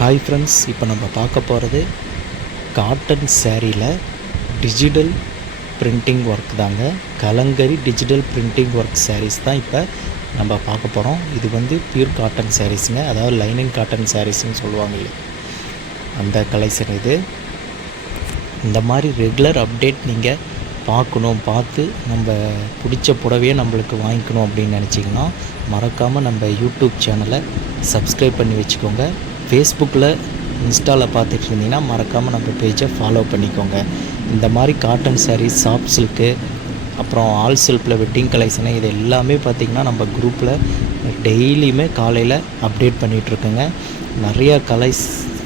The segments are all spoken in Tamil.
ஹாய் ஃப்ரெண்ட்ஸ், இப்போ நம்ம பார்க்க போகிறது காட்டன் சேரீயில் டிஜிட்டல் பிரிண்டிங் ஒர்க் தாங்க. Kalamkari digital printing work saris தான் இப்போ நம்ம பார்க்க போகிறோம். இது வந்து பியூர் காட்டன் சாரீஸுங்க, அதாவது லைனிங் காட்டன் சாரீஸ்ன்னு சொல்லுவாங்க இல்லையா, அந்த கலெக்ஷன் இது. இந்த மாதிரி ரெகுலர் அப்டேட் நீங்கள் பார்த்து நம்ம பிடிச்ச புடவையை நம்மளுக்கு வாங்கிக்கணும் அப்படின்னு நினச்சிங்கன்னா மறக்காமல் நம்ம யூடியூப் சேனலை சப்ஸ்கிரைப் பண்ணி வச்சுக்கோங்க. ஃபேஸ்புக்கில் இன்ஸ்டாவில் பார்த்துட்டு இருந்தீங்கன்னா மறக்காமல் நம்ம பேஜை ஃபாலோ பண்ணிக்கோங்க. இந்த மாதிரி காட்டன் சாரீஸ், சாஃப்ட் சில்க்கு, அப்புறம் ஆல் சில்கில் வெட்டிங் கலெக்ஷனு, இது எல்லாமே பார்த்திங்கன்னா நம்ம குரூப்பில் டெய்லியுமே காலையில் அப்டேட் பண்ணிகிட்ருக்கோங்க. நிறையா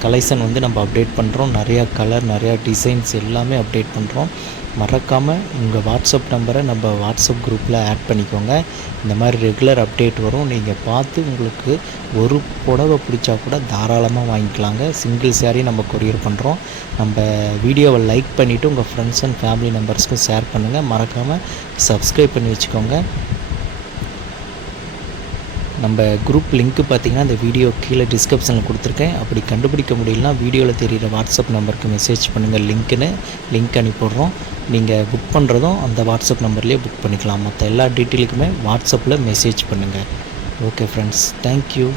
கலெக்ஷன் வந்து நம்ம அப்டேட் பண்ணுறோம். நிறையா கலர், நிறையா டிசைன்ஸ் எல்லாமே அப்டேட் பண்ணுறோம். மறக்காமல் உங்கள் வாட்ஸ்அப் நம்பரை நம்ம வாட்ஸ்அப் குரூப்பில் ஆட் பண்ணிக்கோங்க. இந்த மாதிரி ரெகுலர் அப்டேட் வரும். நீங்கள் பார்த்து உங்களுக்கு ஒரு புடவை பிடிச்சா கூட தாராளமாக வாங்கிக்கலாங்க. சிங்கிள் சாரீ நம்ம கொரியர் பண்ணுறோம். நம்ம வீடியோவை லைக் பண்ணிவிட்டு உங்கள் ஃப்ரெண்ட்ஸ் அண்ட் ஃபேமிலி மெம்பர்ஸ்க்கும் ஷேர் பண்ணுங்கள். மறக்காமல் சப்ஸ்கிரைப் பண்ணி வச்சுக்கோங்க. நம்ம குரூப் லிங்க்கு பார்த்திங்கன்னா இந்த வீடியோ கீழே டிஸ்கிரிப்ஷனில் கொடுத்துருக்கேன். அப்படி கண்டுபிடிக்க முடியலனா வீடியோவில் தெரிகிற வாட்ஸ்அப் நம்பருக்கு மெசேஜ் பண்ணுங்கள். லிங்க் அனுப்பிடுறோம். நீங்கள் புக் பண்ணுறதும் அந்த வாட்ஸ்அப் நம்பர்லேயே புக் பண்ணிக்கலாம். மற்ற எல்லா டீட்டெயிலுக்குமே வாட்ஸ்அப்பில் மெசேஜ் பண்ணுங்கள். Okay friends, thank you.